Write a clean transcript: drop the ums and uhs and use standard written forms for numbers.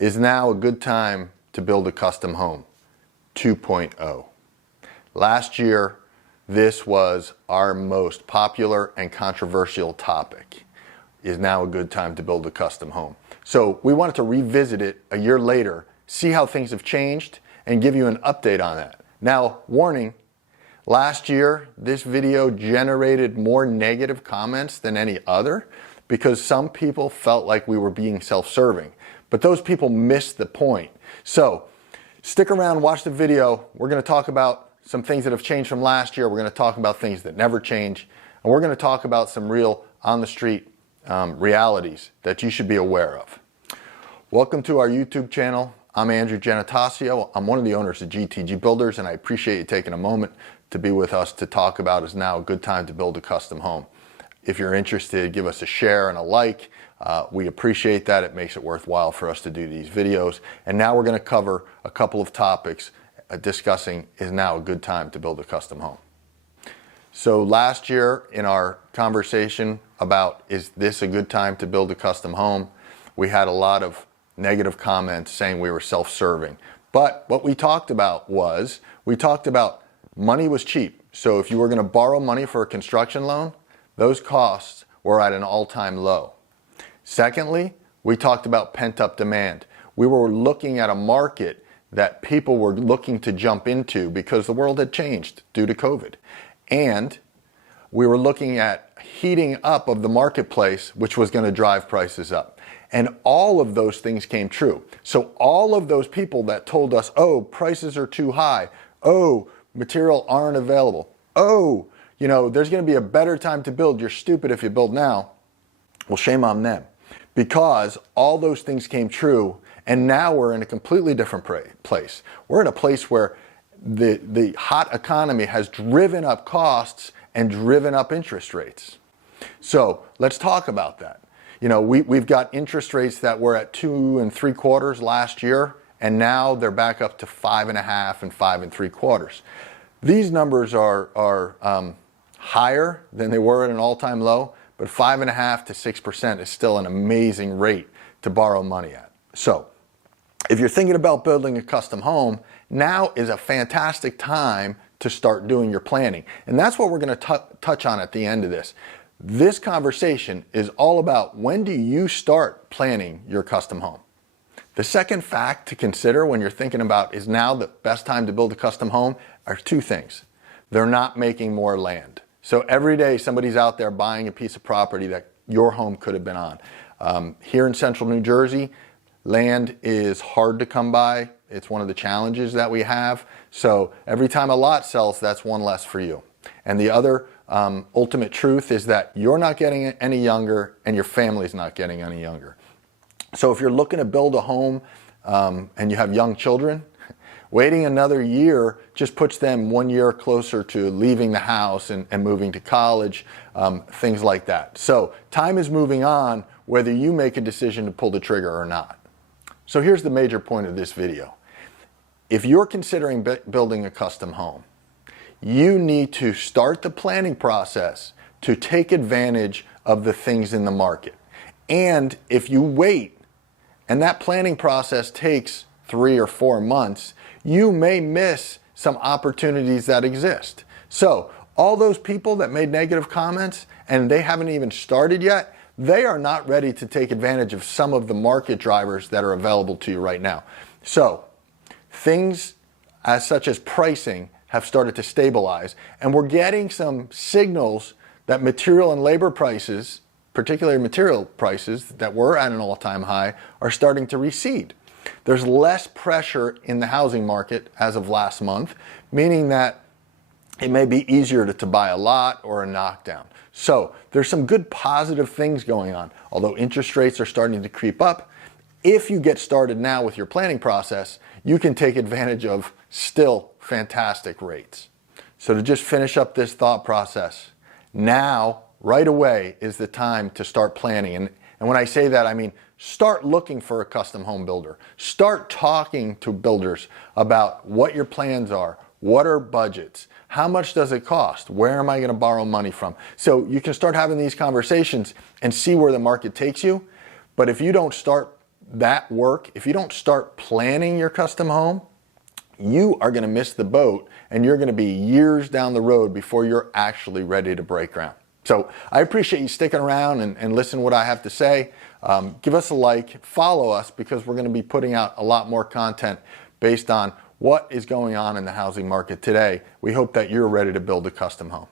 Is now a good time to build a custom home 2.0. Last year, this was our most popular and controversial topic. Is now a good time to build a custom home? So we wanted to revisit it a year later, see how things have changed, and give you an update on that. Now, warning, last year, this video generated more negative comments than any other because some people felt like we were being self-serving. But those people missed the point. So stick around, watch the video. We're going to talk about some things that have changed from last year. We're going to talk about things that never change. And we're going to talk about some real on-the-street realities that you should be aware of. Welcome to our YouTube channel. I'm Andrew Genatasio. I'm one of the owners of GTG Builders, and I appreciate you taking a moment to be with us to talk about is now a good time to build a custom home. If you're interested, give us a share and a like. We appreciate that. It makes it worthwhile for us to do these videos. And now we're going to cover a couple of topics discussing is now a good time to build a custom home. So last year in our conversation about is this a good time to build a custom home, we had a lot of negative comments saying we were self-serving. But what we talked about was, we talked about money was cheap. So if you were going to borrow money for a construction loan, those costs were at an all-time low. Secondly, we talked about pent-up demand. We were looking at a market that people were looking to jump into because the world had changed due to COVID. And we were looking at heating up of the marketplace, which was going to drive prices up. And all of those things came true. So all of those people that told us, oh, prices are too high. Oh, material aren't available. Oh, you know, there's going to be a better time to build. You're stupid if you build now. Well, shame on them. Because all those things came true, and now we're in a completely different place. We're in a place where the hot economy has driven up costs and driven up interest rates. So let's talk about that. You know, we've got interest rates that were at 2 3/4 last year, and now they're back up to 5.5 and 5 3/4. These numbers are higher than they were at an all-time low, but 5.5 to 6% is still an amazing rate to borrow money at. So if you're thinking about building a custom home, now is a fantastic time to start doing your planning. And that's what we're going to touch on at the end of this. This conversation is all about when do you start planning your custom home. The second fact to consider when you're thinking about is now the best time to build a custom home are two things. They're not making more land. So every day somebody's out there buying a piece of property that your home could have been on. Here in central New Jersey, land is hard to come by. It's one of the challenges that we have. So every time a lot sells, that's one less for you. And the other ultimate truth is that you're not getting any younger and your family's not getting any younger. So if you're looking to build a home and you have young children, waiting another year just puts them 1 year closer to leaving the house and moving to college, things like that. So time is moving on whether you make a decision to pull the trigger or not. So here's the major point of this video. If you're considering building a custom home, you need to start the planning process to take advantage of the things in the market. And if you wait and that planning process takes 3 or 4 months, you may miss some opportunities that exist. So all those people that made negative comments and they haven't even started yet, they are not ready to take advantage of some of the market drivers that are available to you right now. So things as such as pricing have started to stabilize, and we're getting some signals that material and labor prices, particularly material prices that were at an all-time high, are starting to recede. There's less pressure in the housing market as of last month, meaning that it may be easier to buy a lot or a knockdown. So there's some good positive things going on. Although interest rates are starting to creep up, if you get started now with your planning process, you can take advantage of still fantastic rates. So to just finish up this thought process, now, right away, is the time to start planning. And when I say that, I mean, start looking for a custom home builder. Start talking to builders about what your plans are, what are budgets, how much does it cost, where am I going to borrow money from? So you can start having these conversations and see where the market takes you. But if you don't start that work, if you don't start planning your custom home, you are going to miss the boat and you're going to be years down the road before you're actually ready to break ground. So I appreciate you sticking around and listen to what I have to say. Give us a like, follow us, because we're going to be putting out a lot more content based on what is going on in the housing market today. We hope that you're ready to build a custom home.